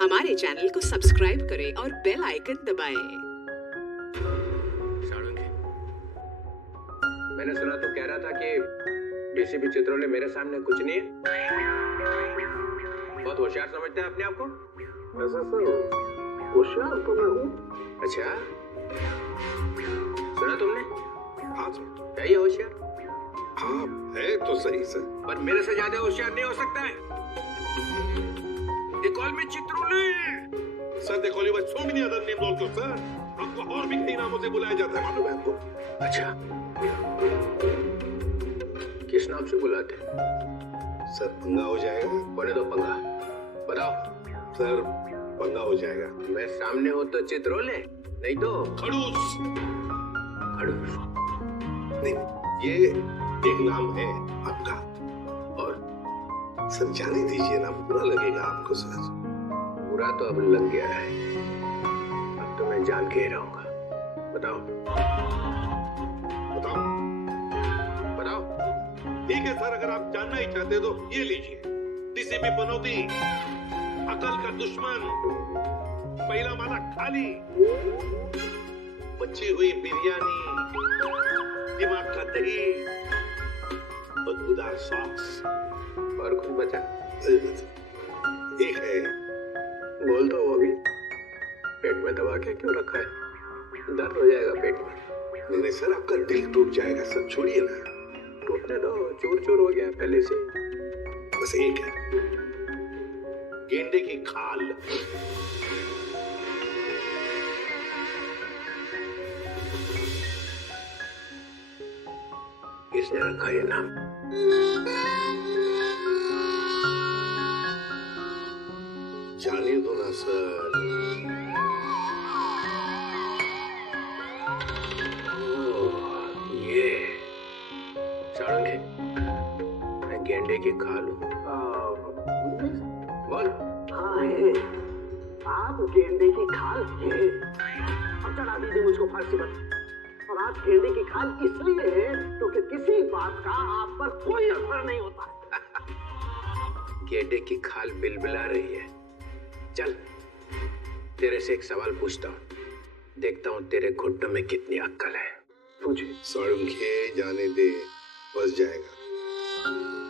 हमारे चैनल को सब्सक्राइब करें और बेल आइकन दबाएं। मैंने सुना तो कह रहा था कि डीसीपी चित्रोले मेरे सामने कुछ नहीं है। बहुत होशियार समझते हैं अपने आप को। ऐसा सर, होशियार तो मैं हूँ। अच्छा, सुना तुमने? हाँ सर। क्या ये होशियार? हाँ है तो सही सर, पर मेरे से ज्यादा होशियार नहीं हो सकता है। They call me Chitrole. Sir देखो ली so many other names also sir. आपको और भी कई नामों से बुलाया जाता है, मालूम है आपको? अच्छा, किस नाम से बुलाते हैं? सर पंगा हो जाएगा। बोले तो पंगा बताओ। सर पंगा हो जाएगा। मैं सामने हो तो चित्रोले, नहीं तो खड़ूस। खड़ूस। नहीं, ये एक नाम है आपका। और सर जाने दीजिए ना, बुरा लगेगा आपको सर। बुरा तो अब लग गया है, अब तो मैं जान के ही रहूंगा। बताओ बताओ बताओ। ठीक है सर, अगर आप जानना ही चाहते हो तो ये लीजिए। डीसीपी बनोती, अकल का दुश्मन, पहला माला खाली, बची हुई बिरयानी, दिमाग का दही, बदबूदार सॉक्स। और कुछ बचा? एक है, बोल दो वो भी। पेट में दबा के क्यों रखा है? दर्द हो जाएगा पेट में। नहीं सर, आपका दिल टूट जाएगा सर, छोड़िए ना। टूटने दो, चूर चूर हो गया पहले से। बस एक है, गेंडे की खाल। किसने रखा ये नाम? जाने दो ना सर। ये सारंगी, मैं गेंडे की खाल हूँ। बोल। हाँ है, आप गेंडे की खाल है। अब चढ़ा दीजिए मुझको फांसी पर। और आप गेंडे की खाल इसलिए है क्योंकि किसी बात का आप पर कोई असर नहीं होता। गेंडे की खाल बिलबिला रही है। चल, तेरे से एक सवाल पूछता हूँ, देखता हूँ तेरे घुटनों में कितनी अक्ल है। पूछिए सड़ुखे जाने दे, बस जाएगा।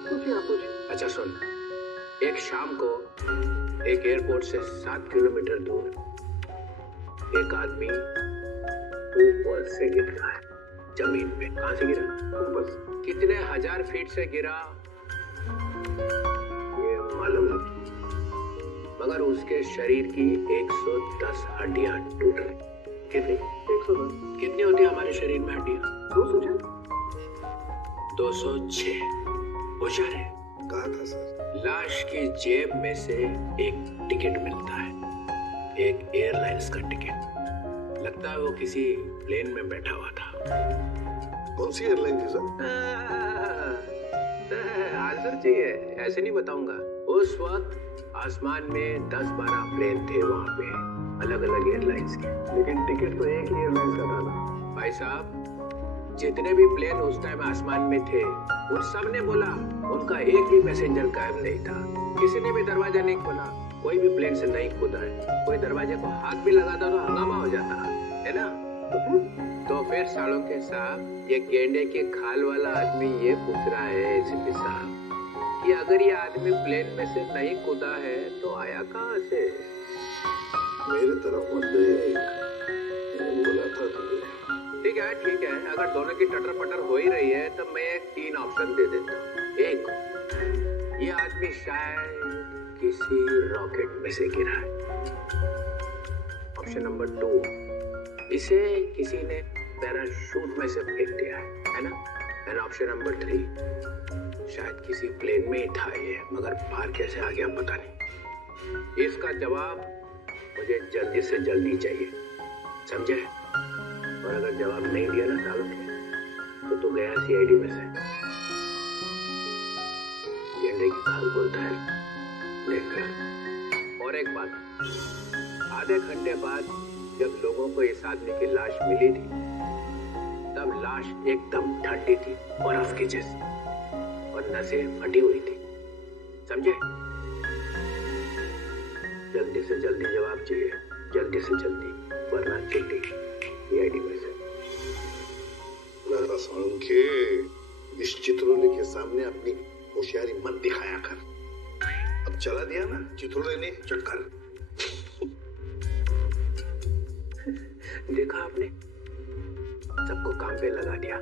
पूछिए आप पूछिए। अच्छा सुन, एक शाम को एक एयरपोर्ट से 7 किलोमीटर दूर एक आदमी ऊपर से गिर रहा है, जमीन पे। कहां से गिरा? ऊपर से। कितने हजार फीट से गिरा ये मालूम नहीं, मगर उसके शरीर की 110 हड्डियां टूट गई। कितनी? 110। कितनी होती है हमारे शरीर में हड्डियां? 206। 206। होशियार है। कहा था सर। लाश की जेब में से एक टिकट मिलता है, एक एयरलाइंस का टिकट। लगता है वो किसी प्लेन में बैठा हुआ था। कौन सी एयरलाइन थी सर? आंसर चाहिए? ऐसे नहीं बताऊंगा। उस वक्त आसमान में 10-12 प्लेन थे वहां पे, अलग अलग एयरलाइंस के। लेकिन टिकट तो एक ही एयरलाइंस का था ना। भाई साहब, जितने भी प्लेन उस टाइम आसमान में थे उन सब ने बोला उनका एक भी पैसेंजर गायब नहीं था। किसी ने भी दरवाजा नहीं खोला, कोई भी प्लेन से नहीं कूदा है। कोई दरवाजे को हाथ भी लगाता तो हंगामा हो जाता है ना। तो फिर सालों के साहब, ये गेंडे के खाल वाला आदमी ये पूछ रहा है एसीपी साहब कि अगर ये आदमी प्लेन में से नहीं कूदा है तो आया कहाँ से? मेरे तरफ मत देख, मैंने बोला था तुझे। ठीक है, अगर दोनों की टटर पटर हो ही रही है तो मैं 3 ऑप्शन दे देता हूँ। एक, ये आदमी शायद किसी रॉकेट में से गिरा है। ऑप्शन नंबर 2, इसे किसी ने पैराशूट में से फेंक दिया है ना। एंड ऑप्शन नंबर 3, शायद किसी प्लेन में ही था ये, मगर बाहर कैसे आ गया पता नहीं। इसका जवाब मुझे जल्दी से जल्दी चाहिए, समझे? और अगर जवाब नहीं दिया ना सालों के, तो गया सीआईडी में से। गेंडे की खाल बोलता है, देखकर। और एक बात, आधे घंटे बाद जब लोगों को इस आदमी की लाश मिली थी, तब लाश एकदम ठंडी थी, बर्फ की जैसी, और नसें फटी हुई थी, समझे? जल्दी से जल्दी जवाब चाहिए, जल्दी से जल्दी, वरना चिट्ठी सीआईडी में से। मेरा के इस चित्रोले के सामने अपनी होशियारी मत दिखाया कर। अब चला दिया ना चित्रोले ने चक्कर। देखा आपने, सबको काम पे लगा दिया।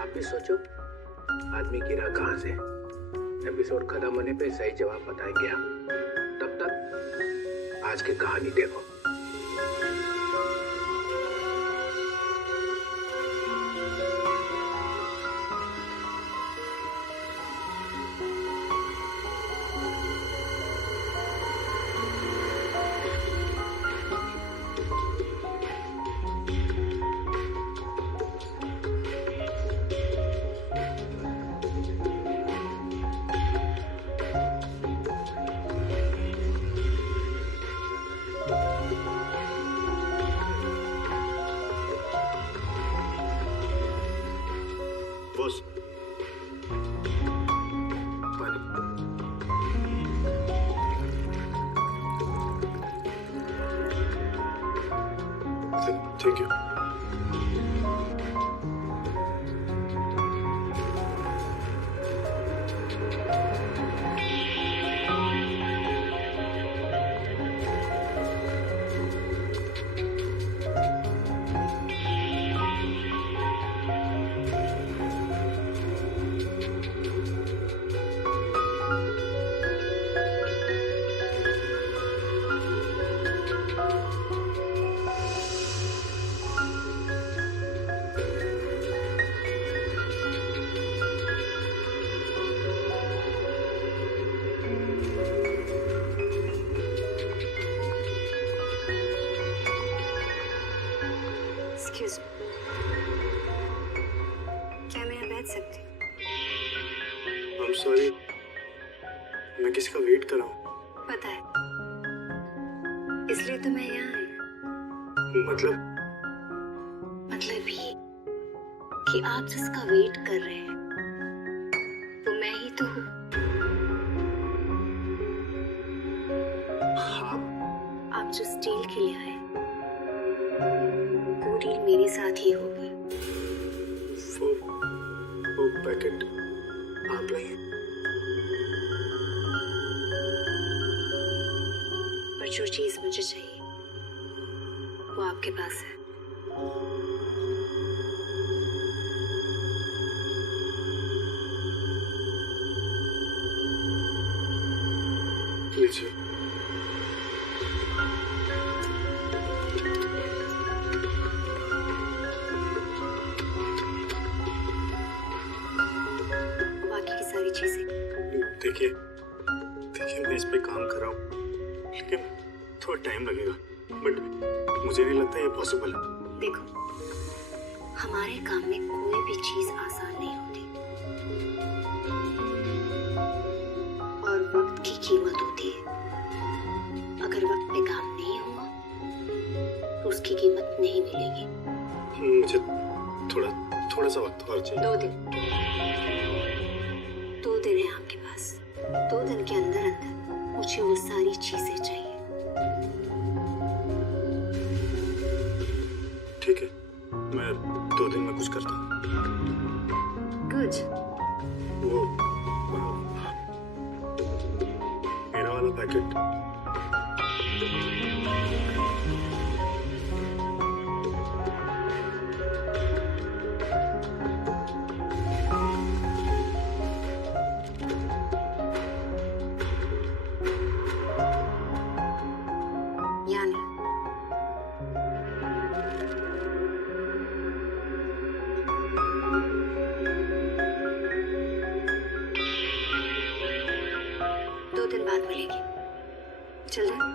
आप भी सोचो, आदमी गिरा कहां से। एपिसोड खत्म होने पे सही जवाब बताएंगे हम। तब तक आज की कहानी देखो। Boss, thank you. Excuse me. क्या मैं यहाँ बैठ सकती हूँ? I'm sorry, मैं किसी का वेट कर रहा हूँ। पता है, इसलिए तो मैं यहाँ आई। मतलब ये कि आप जिसका वेट कर रहे हैं वो मैं ही तो हूँ। आप जो स्टील के लिए आए वो डील मेरे साथ ही होगी। वो पैकेट आप लाइए। पर जो चीज मुझे चाहिए वो आपके पास है। लीजिए। बाकी की सारी चीजें देखिए मैं इस पे काम कर रहा हूँ, लेकिन थोड़ा टाइम लगेगा, बट मुझे नहीं लगता ये पॉसिबल है। देखो, हमारे काम में कोई भी चीज आसान नहीं होती और वक्त की कीमत होती है। अगर वक्त पे काम नहीं हुआ तो उसकी कीमत नहीं मिलेगी। मुझे थोड़ा सा वक्त और चाहिए। 2 दिन। 2 दिन है आपके पास। 2 दिन के अंदर मुझे वो सारी चीजें चाहिए। ठीक है, मैं 2 दिन में कुछ करता हूँ। गुड। वो मेरा वाला पैकेट यानी दो दिन बाद मिलेगी। चल रहे?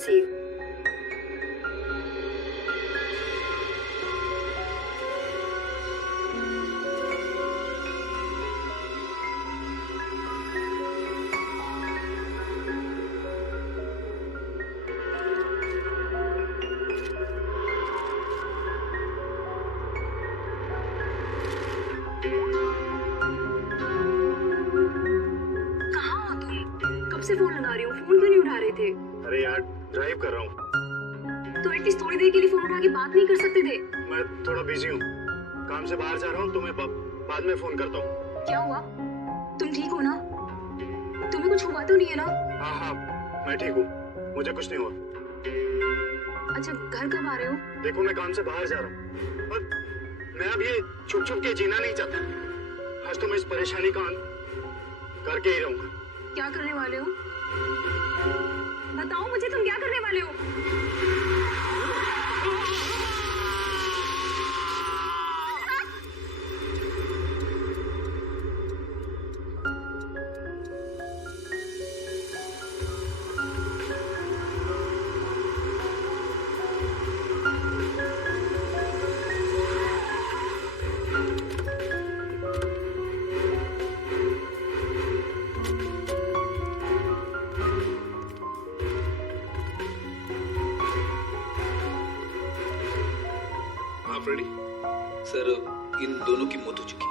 See you. से फोन लगा रही हूँ, फोन क्यों नहीं उठा रहे थे? अरे यार ड्राइव कर रहा हूँ। तो एटलीस्ट थोड़ी देर के लिए फोन उठा के बात नहीं कर सकते थे? मैं थोड़ा बिजी हूँ, काम से बाहर जा रहा हूँ, तुम्हें बाद में फोन करता हूँ। क्या हुआ? तुम ठीक हो ना? तुम्हें कुछ हुआ तो नहीं है ना? हाँ हाँ मैं ठीक हूँ, मुझे कुछ नहीं हुआ। अच्छा घर कब आ रहे हो? देखो मैं काम से बाहर जा रहा हूँ और मैं अब ये छुप छुप के जीना नहीं चाहता। आज तो मैं इस परेशानी का अंत करके ही रहूंगा। क्या करने वाले हो? बताओ मुझे, तुम क्या करने वाले हो? फ्रेडी सर इन दोनों की मौत हो चुकी।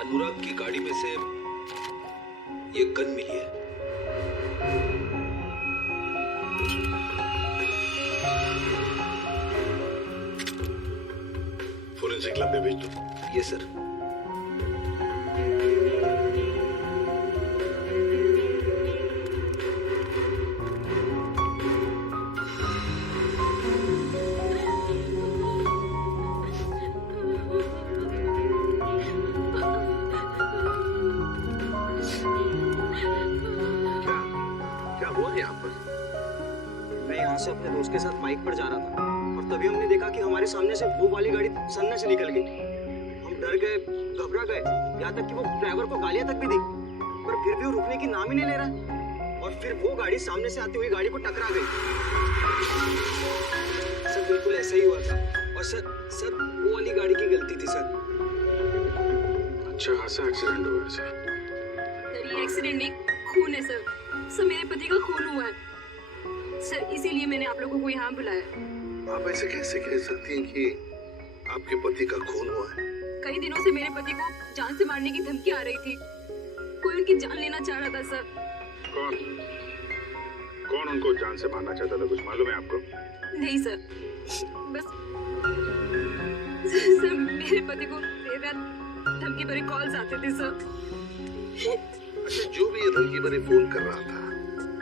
अनुराग की गाड़ी में से ये गन मिली है। फोरेंसिक लैब में भेज दो। ये सर। मैं यहाँ से अपने दोस्त के साथ बाइक पर जा रहा था और तभी हमने देखा कि हमारे सामने से वो वाली गाड़ी सन्ने से निकल गई। हम डर गए, घबरा गए, यहाँ तक कि वो ड्राइवर को गालियां तक भी दी, पर फिर भी वो रुकने की नाम ही नहीं ले रहा। और फिर वो गाड़ी सामने से आती हुई गाड़ी को टकरा गई। सर बिल्कुल ऐसा ही हुआ था और सर वो वाली गाड़ी की गलती थी सर। अच्छा खासा एक्सीडेंट हुआ है सर। ये एक्सीडेंट नहीं, खून है सर। सर मेरे पति का खून हुआ है सर, इसीलिए मैंने आप लोगों को यहाँ बुलाया। आप ऐसे कैसे कह सकती हैं कि आपके पति का खून हुआ है? कई दिनों से मेरे पति को जान से मारने की धमकी आ रही थी। कोई उनकी जान लेना चाह रहा था सर। कौन उनको जान से मारना चाहता था, कुछ मालूम है आपको? नहीं सर, बस सर मेरे पति को देर रात धमकी भरे कॉल्स आते थे सर। अच्छा जो भी ये धमकी भरे फोन कर रहा था,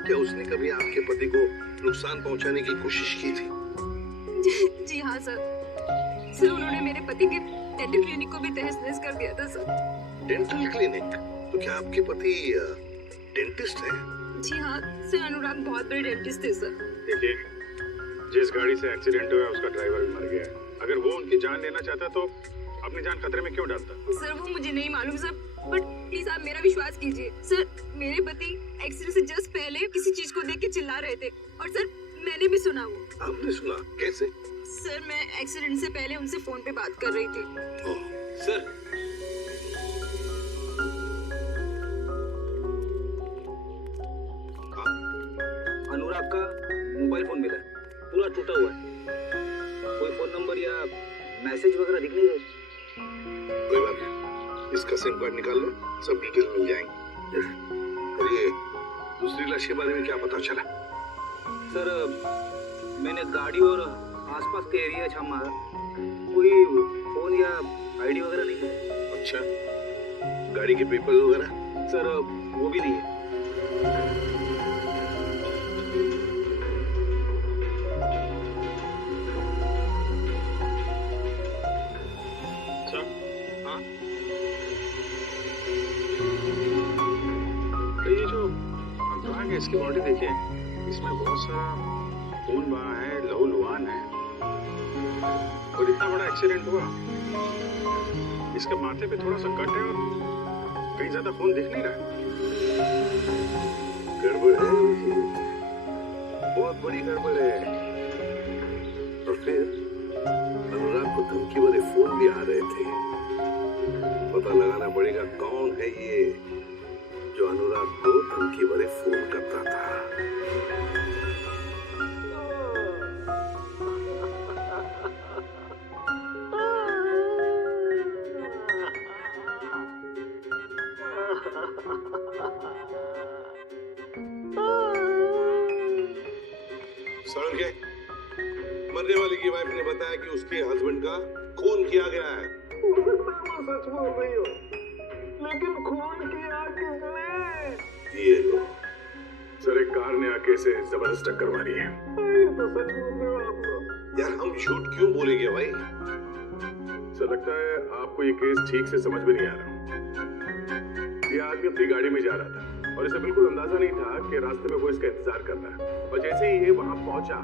क्या उसने कभी आपके पति को नुकसान पहुंचाने की कोशिश की थी? जी हाँ सर। सर उन्होंने मेरे पति के डेंटल क्लिनिक को भी तहस नहस कर दिया था सर। Dental clinic? तो क्या आपके पति डेंटिस्ट है? जी हाँ सर, अनुराग बहुत बड़े डेंटिस्ट थे सर। देखिए जिस गाड़ी से एक्सीडेंट हुआ उसका ड्राइवर भी मर गया है। अगर वो उनकी जान लेना चाहता तो अपनी जान खतरे में क्यों डालता? सर वो मुझे नहीं मालूम सर, बट प्लीज आप मेरा विश्वास कीजिए सर। मेरे पति एक्सीडेंट से जस्ट पहले किसी चीज को देख के चिल्ला रहे थे और सर मैंने भी सुना वो। आपने सुना? कैसे? सर मैं एक्सीडेंट से पहले उनसे फोन पे बात कर रही थी। सर अनुराग का मोबाइल फोन मिला है, पूरा टूटा हुआ है। कोई फोन नंबर या मैसेज वगैरह दिख नहीं रहे। कोई बात नहीं, इसका सिम कार्ड निकाल लो, सब डिटेल मिल जाएंगे। और ये दूसरी लाश के बारे में क्या पता चला? सर मैंने गाड़ी और आसपास के एरिया छान मारा, कोई फोन या आईडी वगैरह नहीं है। अच्छा गाड़ी के पेपर वगैरह? सर वो भी नहीं है। इसकी बॉडी देखिए, इसमें बहुत सारा खून बहा है, लहूलुहान है और इतना बड़ा एक्सीडेंट हुआ। इसके माथे पे थोड़ा सा कट है और कहीं ज्यादा खून दिख नहीं रहा। गड़बड़ है, बहुत बड़ी गड़बड़ है। तो फिर अनुराग को धमकी वाले फोन भी आ रहे थे। पता लगाना पड़ेगा कौन है ये जो अनुराग को धमकी भरे फोन करता था। साळुंखे, मरने वाले की वाइफ ने बताया कि उसके हस्बैंड का खून किया गया है। हो सकता है वो सच बोल रही हो, लेकिन खून किया किसने? ये लो। सर, एक कार ने आके इसे जबरदस्त टक्कर मारी है। ये तो सच बोल रहे हो आप लोग। यार हम झूठ क्यों बोलेंगे भाई? सर, लगता है आपको ये केस ठीक से समझ में नहीं आ रहा। ये आदमी अपनी गाड़ी में जा रहा था और इसे बिल्कुल अंदाजा नहीं था कि रास्ते में कोई इसका इंतजार कर रहा है। और जैसे ही ये वहां पहुंचा,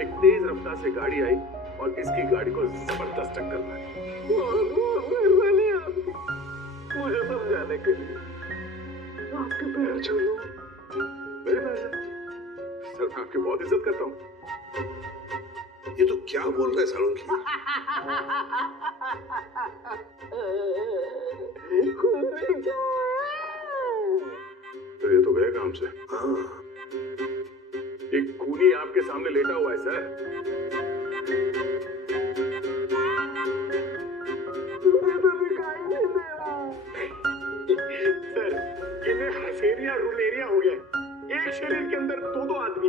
एक तेज रफ्तार से गाड़ी आई और इसकी गाड़ी को जबरदस्त टक्कर मारी। बहुत बहुत मेहरबानी आपकी, मुझे समझाने के लिए। आपके पैर छू लूं? मेरे पैर? सर, मैं आपकी बहुत इज्जत करता हूँ। ये तो क्या बोल रहा है साळुंखे? तो ये तो गए काम से। हाँ, एक खूनी आपके सामने लेटा हुआ है सर। सर, इन्हें हसेरिया रुलेरिया हो गया। एक शरीर के अंदर दो आदमी,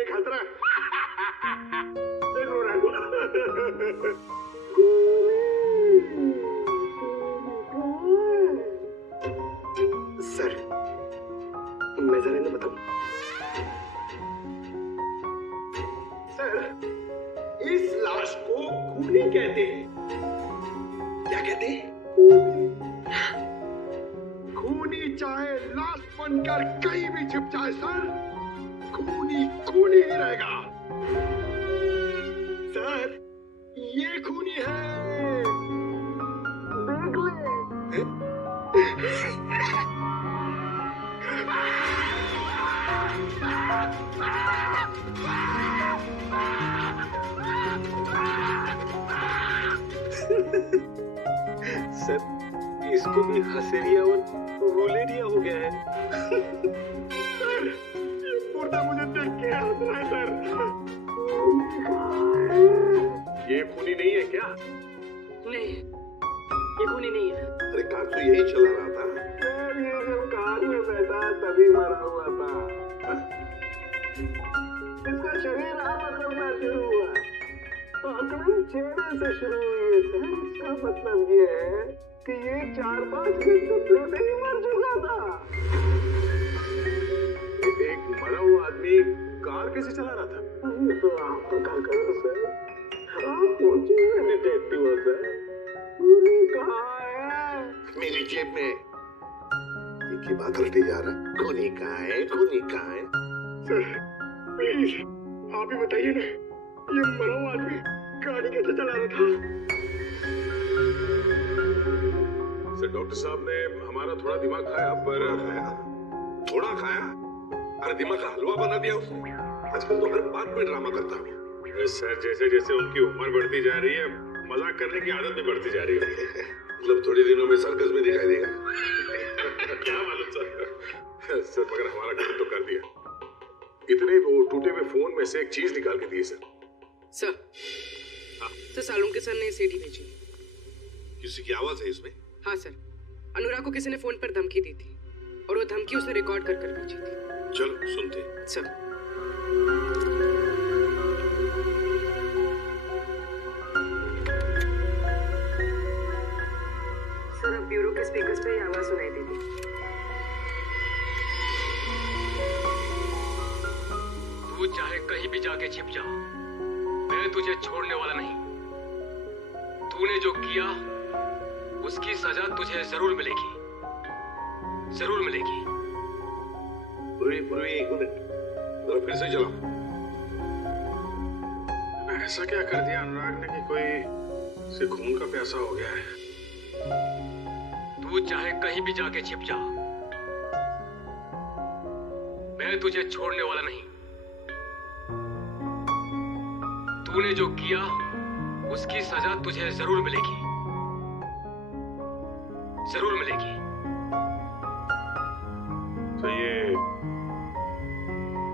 एक हंस रहा है, एक रो रहा है। सर, मैं जरा इन्हें बताऊं। सर, इस लाश को खूनी कहते हैं। क्या कहते हैं? खूनी चाहे लाश बनकर कहीं भी छिप जाए सर, खूनी खूनी ही रहेगा। सर, ये खूनी है, देख ले। सर, इसको भी हसेरिया और रुलेरिया हो गया है। सर, ये मुर्दा मुझे देख के हंस रहा है सर। ये खूनी नहीं है क्या? नहीं, ये खूनी नहीं है। अरे कार तो यही चला रहा था। सर, ये जब कार में बैठा तभी मरा हुआ था। इसका शरीर आवा करना शुरू हुआ, आंकड़े चेहरे से शुरू हुए। सर, इसका मतलब ये है कि ये 4-5 घंटे पहले ही मर चुका था। एक मरा हुआ आदमी कार कैसे चला रहा था? ये तो आप पता करो सर, आप पहुंचे हुए डिटेक्टिव हो सर। खूनी कहाँ है? मेरी जेब में। एक ही बात रटे जा रहा है, खूनी कहाँ है, खूनी कहाँ है? सर, प्लीज आप ही बताइए ना, ये मरा हुआ आदमी गाड़ी कैसे चला रहा था? सर, डॉक्टर साहब ने हमारा थोड़ा दिमाग खाया, पर थोड़ा खाया? अरे दिमाग का हलवा बना दिया उसने। आजकल तो हर बात में ड्रामा करता है। सर, जैसे जैसे उनकी उम्र बढ़ती जा रही है, मजाक करने की आदत भी बढ़ती जा रही है। मतलब थोड़े दिनों में सर्कस में दिखाई देगा। क्या मालूम सर। सर, मगर हमारा काम तो कर दिया। इतने वो टूटे हुए फोन में से एक चीज निकाल के दी सर। सर, तो साळुंखे सर ने सीडी भेजी। किसी की आवाज है इसमें? हाँ सर, अनुराग को किसी ने फोन पर धमकी दी थी और वो धमकी उसने रिकॉर्ड कर भेजी थी। चलो सुनते हैं। सर, सर, अब ब्यूरो के स्पीकर्स पे ये आवाज सुनाई देती। तू चाहे कहीं भी जाके छिप जा, मैं तुझे छोड़ने वाला नहीं। तूने जो किया उसकी सजा तुझे जरूर मिलेगी, जरूर मिलेगी। पूर्वी एक मिनट, जरा फिर से चलाओ। ऐसा क्या कर दिया अनुराग ने कि कोई से खून का प्यासा हो गया है? तू चाहे कहीं भी जाके छिप जा, मैं तुझे छोड़ने वाला नहीं। तूने जो किया उसकी सजा तुझे जरूर मिलेगी, जरूर मिलेगी। तो ये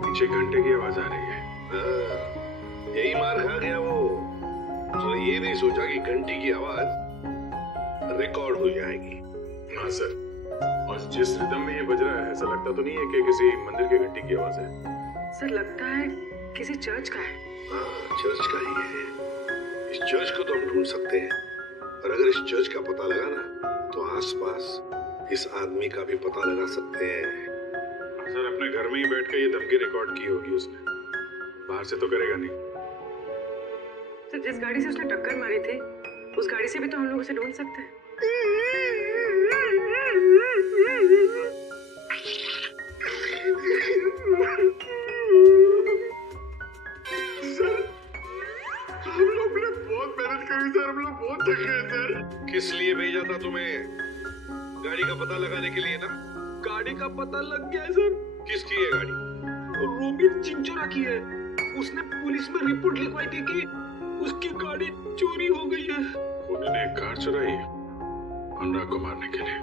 पीछे घंटे की आवाज आ रही है। यही मार खा गया वो। तो ये नहीं सोचा कि घंटी की आवाज रिकॉर्ड हो जाएगी। हाँ सर, और जिस रिदम में ये बज रहा है, ऐसा लगता तो नहीं है कि किसी मंदिर की घंटी की आवाज है। सर, लगता है किसी चर्च का है। हाँ, चर्च का ही है। इस चर्च को तो हम ढूंढ सकते हैं, और अगर इस चर्च का पता लगा ना तो आसपास इस आदमी का भी पता लगा सकते हैं। सर अपने घर में ही बैठ के ये धमकी रिकॉर्ड की होगी उसने, बाहर से तो करेगा नहीं। तो जिस गाड़ी से उसने टक्कर मारी थी उस गाड़ी से भी तो हम लोग उसे ढूंढ सकते हैं। हम लोग ने बहुत मेहनत करी सर, हम लोग बहुत थक गए सर। किस लिए भेजा था तुम्हें? गाड़ी का पता लगाने के लिए ना? गाड़ी का पता लग गया है सर। किसकी है गाड़ी? रोमित चिंचोरा की है। उसने पुलिस में रिपोर्ट लिखवाई थी कि उसकी गाड़ी चोरी हो गई है। खूनी ने एक कार चुराई अनुराग को मारने के लिए।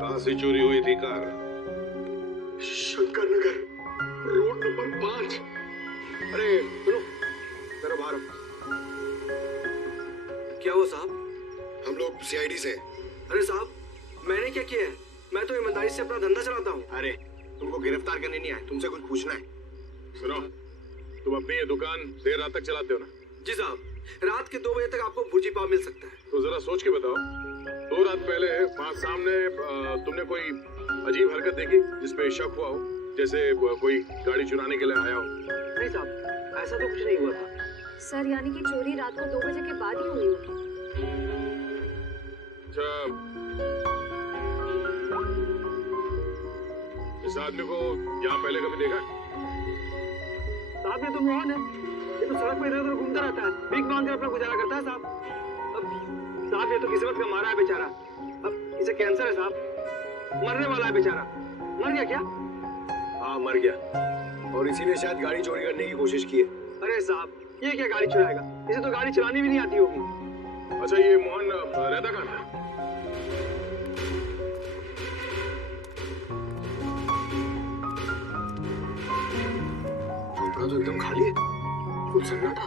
कहाँ से चोरी हुई थी car? Shankar Nagar, road number 5। अरे सुनो, मेरा बाहर। क्या हुआ साहब? हम लोग सीआईडी से। अरे साहब, मैंने क्या किया है? मैं तो ईमानदारी से अपना धंधा चलाता हूँ। अरे तुमको गिरफ्तार करने नहीं आए, तुमसे कुछ पूछना है। सुनो, तुम अपनी ये दुकान देर रात तक चलाते हो ना? जी साहब, रात के 2 बजे तक आपको भुर्जी पाव मिल सकता है। तो जरा सोच के बताओ, 2 रात पहले वहाँ सामने तुमने कोई अजीब हरकत देखी जिसपे शक हुआ हो, जैसे कोई गाड़ी चुराने के लिए आया हो? नहीं साहब, ऐसा तो कुछ नहीं हुआ था। सर यानी कि चोरी रात को 2 बजे के बाद ही हुई होगी। अच्छा, इस आदमी को यहाँ पहले कभी देखा? साहब ये तो मोहन है, ये तो सड़क पे इधर उधर घूमता रहता है, भीख मांग कर अपना गुजारा करता है साहब। अब साहब ये तो किस्मत का मारा है बेचारा। अब इसे कैंसर है साहब, मरने वाला है बेचारा। मर गया क्या? हाँ मर गया, और इसीलिए शायद गाड़ी चोरी करने की कोशिश की है। अरे साहब, ये क्या गाड़ी चुराएगा? इसे तो गाड़ी चलानी भी नहीं आती होगी। अच्छा, ये मोहन रहता कहाँ था? झोपड़ा तो एकदम खाली है, कुछ सन्नाटा।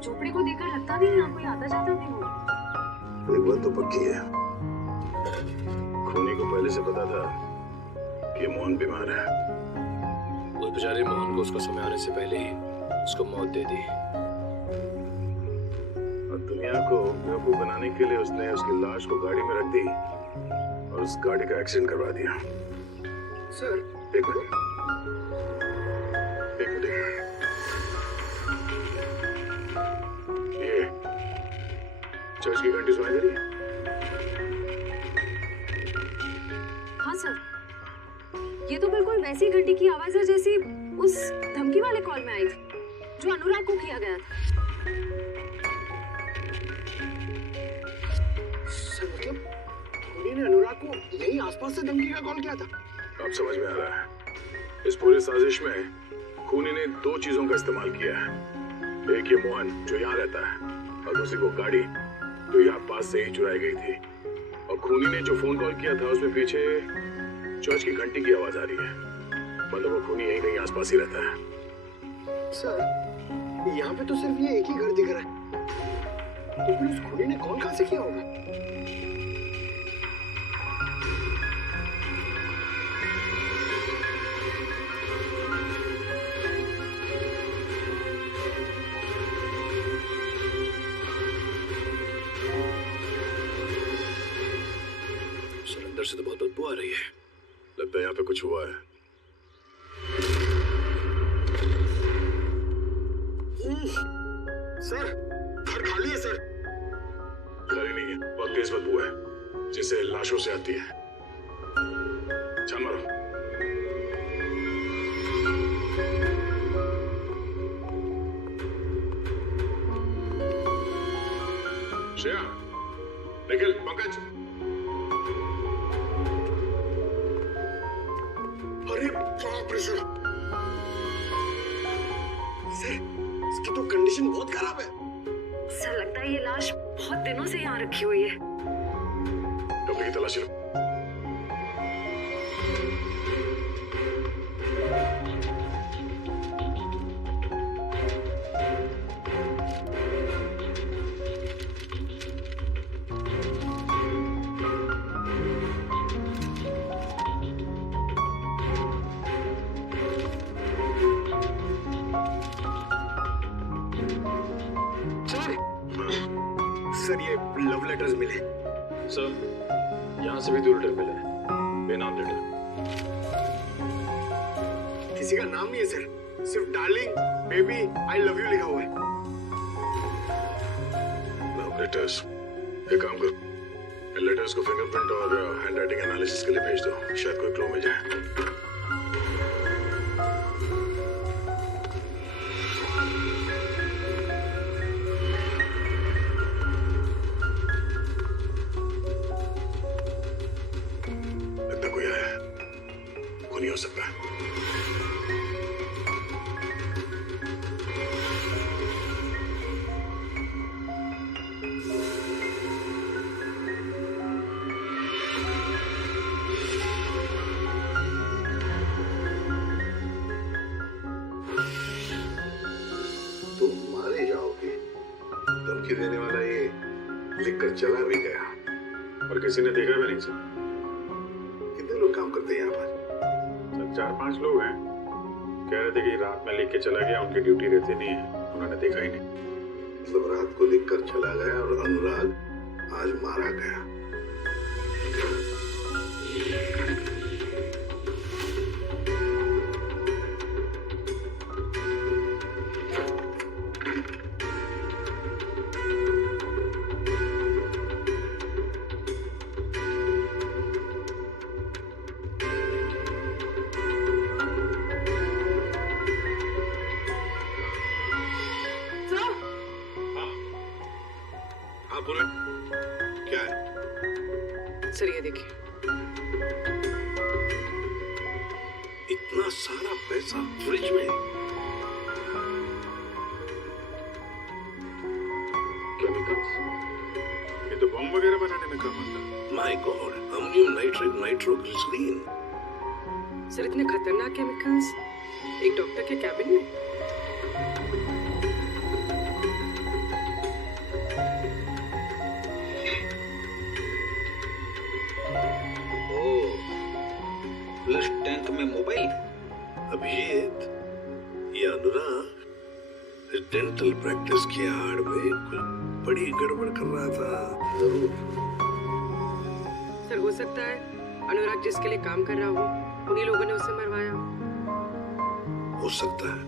झोपड़ी को देखकर लगता नहीं यहाँ कोई आता जाता भी हो। एक बात तो पक्की है, खूनी को पहले से पता था कि मोहन बीमार है। उस बेचारे मोहन को उसका समय आने से पहले ही उसको मौत दे दी। और दुनिया को बेवकूफ बनाने के लिए उसने उसकी लाश को गाड़ी में रख दी और उस गाड़ी का एक्सीडेंट करवा दिया। सर एक मिनट, एक मिनट। ये चर्च की घंटी सुनाई दे रही है? हाँ सर, ये तो बिल्कुल वैसी घंटी की आवाज है जैसी उस धमकी वाले कॉल में आई थी जो अनुराग को किया गया था। सर मतलब खूनी ने अनुराग को यही आसपास से धमकी का कॉल किया था? अब समझ में आ रहा है, इस पूरे साजिश में खूनी ने 2 चीजों का इस्तेमाल किया है। एक ये मोहन जो यहाँ रहता है, और दूसरी को गाड़ी जो यहाँ पास से ही चुराई गई थी। और खूनी ने जो फोन कॉल किया था उसमें पीछे चर्च की घंटी की आवाज आ रही है। मतलब वो खूनी यहीं कहीं आसपास ही रहता है। सर यहाँ पे तो सिर्फ ये एक ही घर दिख रहा है, तो फिर उस खूनी ने कॉल कहाँ से किया होगा? अंदर से तो बहुत बदबू आ रही है। लगता है यहाँ पे कुछ हुआ है। सर घर खाली है सर। खाली नहीं है, बहुत तेज बदबू है जिससे लाशों से आती है। छान मारो। श्रेया, निखिल, पंकज। अरे बाप रे सर, इसकी तो कंडीशन बहुत खराब है। सर लगता है ये लाश बहुत दिनों से यहाँ रखी हुई है। कपड़े की तलाशी लो। सर ये लव लेटर्स मिले। सर यहाँ से भी 2 लेटर मिले हैं, बेनाम लेटर। किसी का नाम नहीं है सर, सिर्फ darling, baby, I love you लिखा हुआ है। लव लेटर्स, एक काम करो, इन लेटर्स को फिंगरप्रिंट और हैंड राइटिंग एनालिसिस के लिए भेज दो, शायद कोई क्लू मिल जाए। लगता कोई आया है, कोई नहीं हो सकता। तुम मारे जाओगे। धमकी देने वाला ये लिखकर चला भी गया। और किसी ने देखा भी नहीं सर। कितने लोग काम करते हैं यहाँ पर? सर 4-5 लोग हैं, कह रहे थे कि रात में लिख के चला गया, उनकी ड्यूटी रहती नहीं है, उन्होंने देखा ही नहीं। मतलब रात को लिखकर चला गया और अनुराग आज मारा गया। हाँ बोले, क्या है? सर ये देखिए, इतना सारा पैसा फ्रिज में? केमिकल्स, ये तो बम वगैरह बनाने में काम आता है। My god, ammonium nitrate, nitroglycerine. Sir इतने खतरनाक केमिकल्स एक डॉक्टर के कैबिन में? फ्लश टैंक में मोबाइल। अभिजीत, ये अनुराग डेंटल प्रैक्टिस की आड़ में कुछ बड़ी गड़बड़ कर रहा था। जरूर। सर हो सकता है अनुराग जिसके लिए काम कर रहा हो उन्हीं लोगों ने उसे मरवाया। हो सकता है।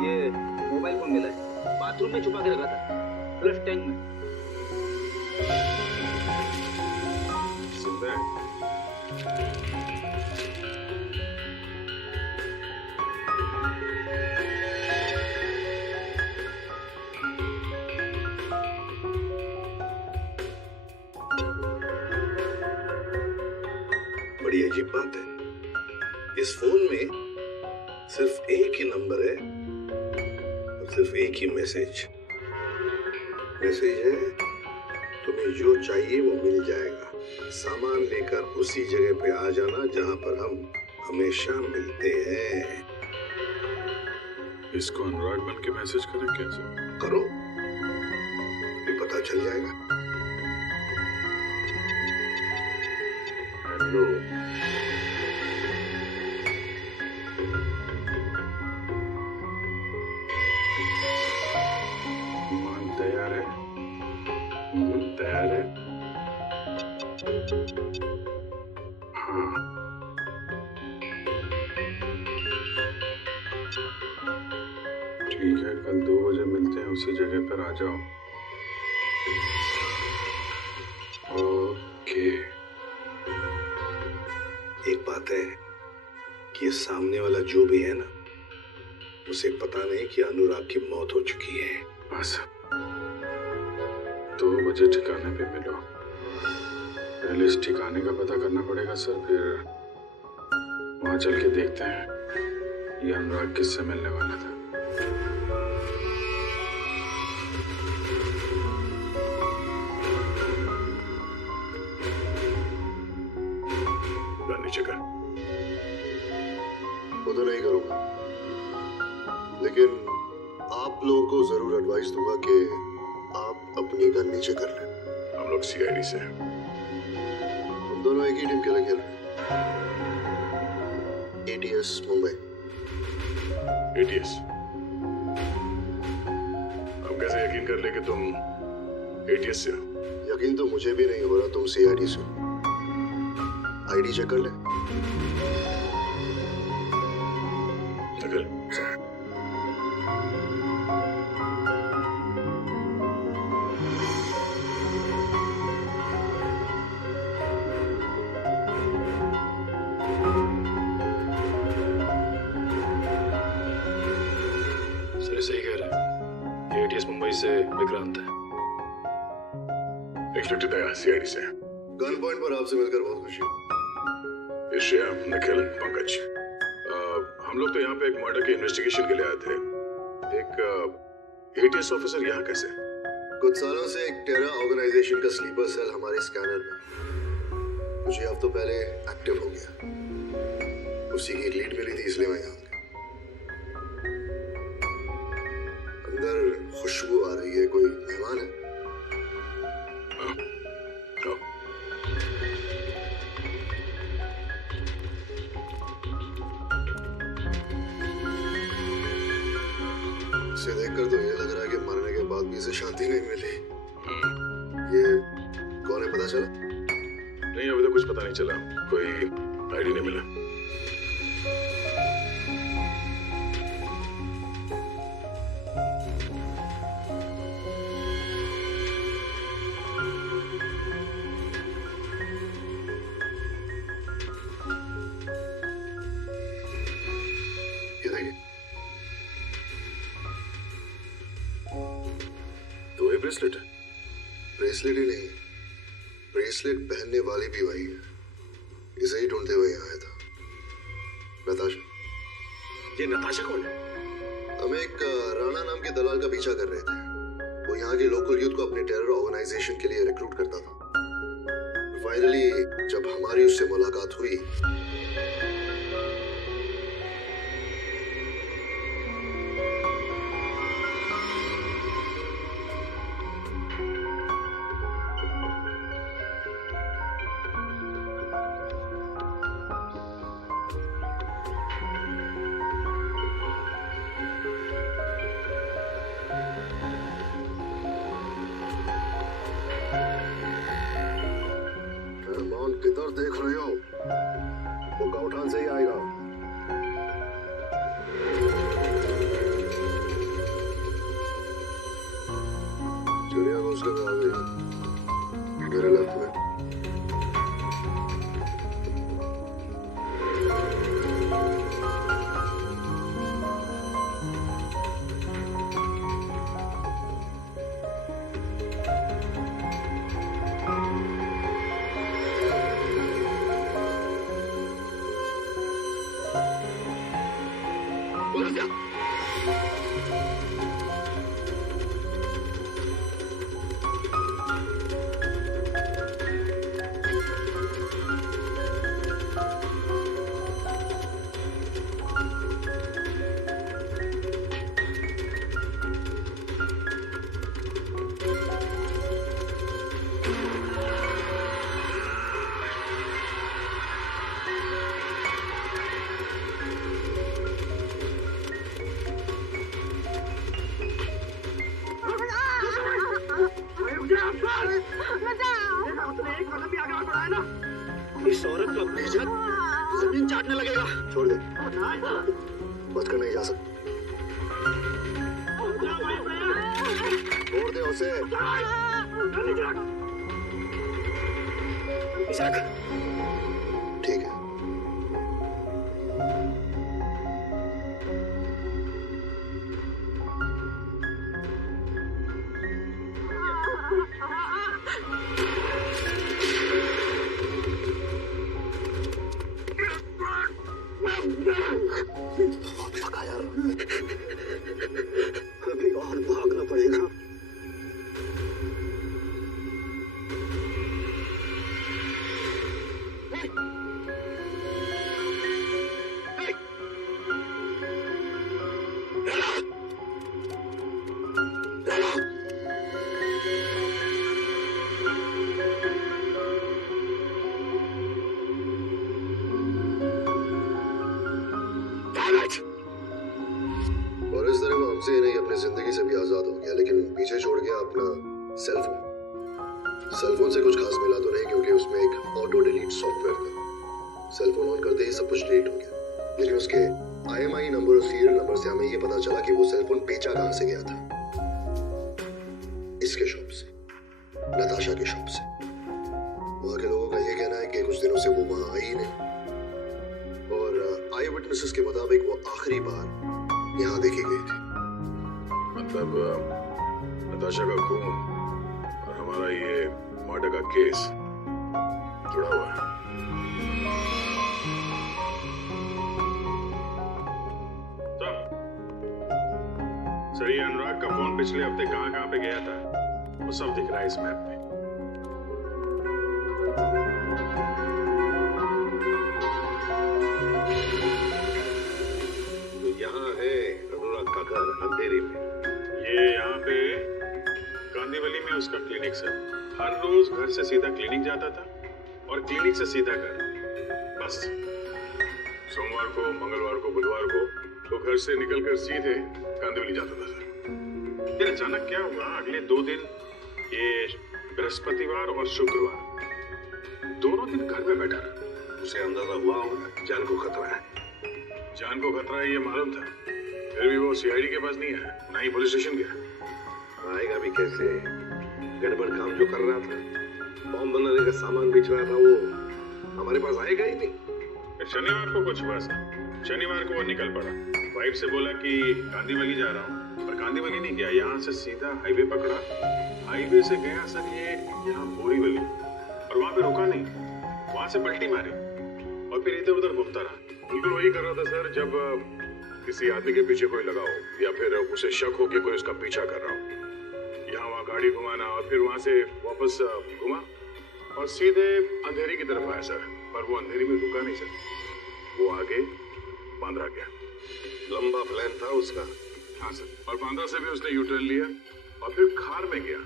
ये मोबाइल फोन मिला है, बाथरूम में छुपा के रखा था, फ्लश टैंक में। जिंदा है? बड़ी अजीब बात है, इस फोन में सिर्फ एक ही नंबर है और सिर्फ एक ही मैसेज है, तुम्हें जो चाहिए वो मिल जाएगा। सामान लेकर उसी जगह पे आ जाना जहां पर हम हमेशा मिलते हैं। इसको अनुराग बन के मैसेज करें कैसे? करो, ये पता चल जाएगा। हेलो, मान तैयार है? तैयार है? हाँ। ठीक है, कल 2 बजे मिलते हैं, उसी जगह पर आ जाओ। ओके। एक बात है कि ये सामने वाला जो भी है ना, उसे पता नहीं कि अनुराग की मौत हो चुकी है। बस 2 बजे ठिकाने पे मिलो। पहले इस ठिकाने का पता करना पड़ेगा सर, फिर वहां चल के देखते हैं ये अनुराग किससे मिलने वाला था। नीचे कर। वो तो नहीं करूंगा, लेकिन आप लोगों को जरूर एडवाइस दूंगा कि आप अपनी गन नीचे कर लें। हम लोग सीआईडी से हैं। हम दोनों एक ही टीम के लिए खेल रहे हैं। एटीएस मुंबई। एटीएस कर ले कि तुम एटीएस से हो। यकीन तो मुझे भी नहीं हो रहा तुम सीआईडी से। आईडी चेक कर ले। निकल। सही कह रहा है। एटीएस मुंबई से विक्रांत है। एक्सपेक्टेड है सीआईडी से। गन पॉइंट पर आपसे मिलकर बहुत खुशी हुई। ईशिया, निखिल, पंकज, हम लोग तो यहाँ पे एक मर्डर के इन्वेस्टिगेशन के लिए आए थे। एक एटीएस ऑफिसर यहाँ कैसे? कुछ सालों से एक टेरर ऑर्गेनाइजेशन का स्लीपर सेल हमारे स्कैनर में कुछ हफ्तों पहले एक्टिव हो गया। उसी की एक लीड मिली थी, इसलिए मैं यहाँ। अंदर खुशबू आ रही है, कोई मेहमान है? इसे देखकर तो ये लग रहा है कि मरने के बाद भी इसे शांति नहीं मिली। ये कौन है, पता चला? नहीं, अभी तो कुछ पता नहीं चला। कोई आईडी नहीं मिला। ब्रेसलेट है। ब्रेसलेट ही नहीं, ब्रेसलेट पहनने वाली भी वही है। इसे ही ढूंढते हुए यहाँ आया था। नताशा। ये नताशा कौन है? हम एक राणा नाम के दलाल का पीछा कर रहे थे। वो यहाँ के लोकल यूथ को अपने टेरर ऑर्गेनाइजेशन के लिए रिक्रूट करता था। फाइनली जब हमारी उससे मुलाकात हुई, किधर देख रहे हो? वो गौठान से ही आएगा। चिड़िया घोंसले में आ गई। मेरे लेफ्ट में। इस औरत को भेजा जमीन चाटने लगेगा। छोड़ दे, बच कर नहीं जा सकता। छोड़ दे उसे। ठीक है। अभी और भागना पड़ेगा। और इस तरह वो हमसे ही नहीं अपनी जिंदगी से भी आजाद हो गया, लेकिन पीछे छोड़ गया अपना सेल फोन। सेल फोन से कुछ खास मिला तो नहीं, क्योंकि उसमें एक ऑटो डिलीट सॉफ्टवेयर था। सेल फोन ऑन करते ही सब कुछ डिलीट हो गया, लेकिन उसके IMEI नंबर और सीरियल नंबर से हमें ये पता चला कि वो सेल फोन बेचा कहां से गया था। इसके शॉप से, नताशा के शॉप से। वहां के लोगों का ये कहना है कि कुछ दिनों से वो वहां आई ही नहीं, और आई विटनेसेस के मुताबिक वो आखिरी बार यहाँ देखी गई थी। मतलब नताशा का खून और हमारा ये मर्डर का केस जुड़ा हुआ है। सर, ये अनुराग का फोन पिछले हफ्ते कहाँ पे गया था वो सब दिख रहा है इस मैप में। तो यहाँ है अनुराग का घर अंधेरी में। ये यहाँ पे गांधीवली में उसका क्लिनिक सर। हर रोज घर से सीधा क्लिनिक जाता था और क्लिनिक से सीधा घर। बस सोमवार को, मंगलवार को, बुधवार को तो घर से निकलकर सीधे गांधीवली जाता था सर। फिर अचानक क्या हुआ, अगले 2 दिन, ये बृहस्पतिवार और शुक्रवार, दोनों दिन घर में बैठा रहा। उसे अंदाजा हुआ होगा जान को खतरा है। जान को खतरा है ये मालूम था, फिर भी वो CID के पास नहीं आया, ना ही पुलिस स्टेशन गया। आएगा भी कैसे? गड़बड़ काम जो कर रहा था, बॉम्ब बनाने का सामान बेच रहा था, वो हमारे पास आएगा ही नहीं। शनिवार को कुछ हुआ सर। शनिवार को वो निकल पड़ा, वाइफ से बोला कि गांधीवली जा रहा हूँ, पर गांधीवली नहीं गया, यहाँ से सीधा हाईवे पकड़ा। हाईवे से गया सर ये यहाँ बोरीवली, और वहाँ पे रुका नहीं, वहाँ से पलटी मारी और फिर इधर उधर घूमता रहा। बिल्कुल वही कर रहा था सर, जब किसी आदमी के पीछे कोई लगा हो या फिर उसे शक हो कि कोई उसका पीछा कर रहा हो। यहाँ वहाँ गाड़ी घुमाना और फिर वहाँ से वापस घुमा और सीधे अंधेरी की तरफ आया सर। पर वो अंधेरी में रुका नहीं सर, वो आगे बांद्रा गया। लंबा प्लान था उसका। हाँ सर, और बांद्रा से भी उसने यूटर्न लिया और फिर खार में गया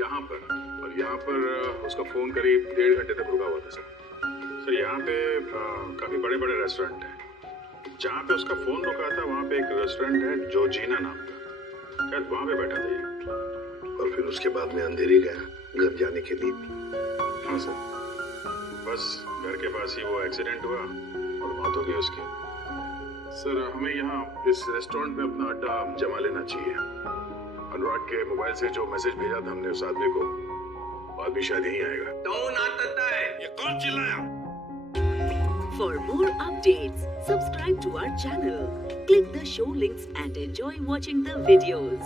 यहाँ पर, और यहाँ पर उसका फोन करीब 1.5 घंटे तक रुका हुआ था सर। सर यहाँ पे काफी बड़े बड़े रेस्टोरेंट हैं। जहाँ पे उसका फोन रुका था वहाँ पे एक रेस्टोरेंट है जोजीना नाम का, शायद वहाँ पे बैठा था ये। और फिर उसके बाद में अंधेरी गया घर जाने के लिए। हाँ सर, बस घर के पास ही वो एक्सीडेंट हुआ और मौत हो गई उसकी। सर हमें यहाँ इस रेस्टोरेंट में अपना अड्डा जमा लेना चाहिए। अनुराग के मोबाइल से जो मैसेज भेजा था हमने उस आदमी को, बाद भी शायद यहीं आएगा। कौन आता है? ये कौन चिल्लाया? For more updates, subscribe to our channel, click the show links and enjoy watching the videos.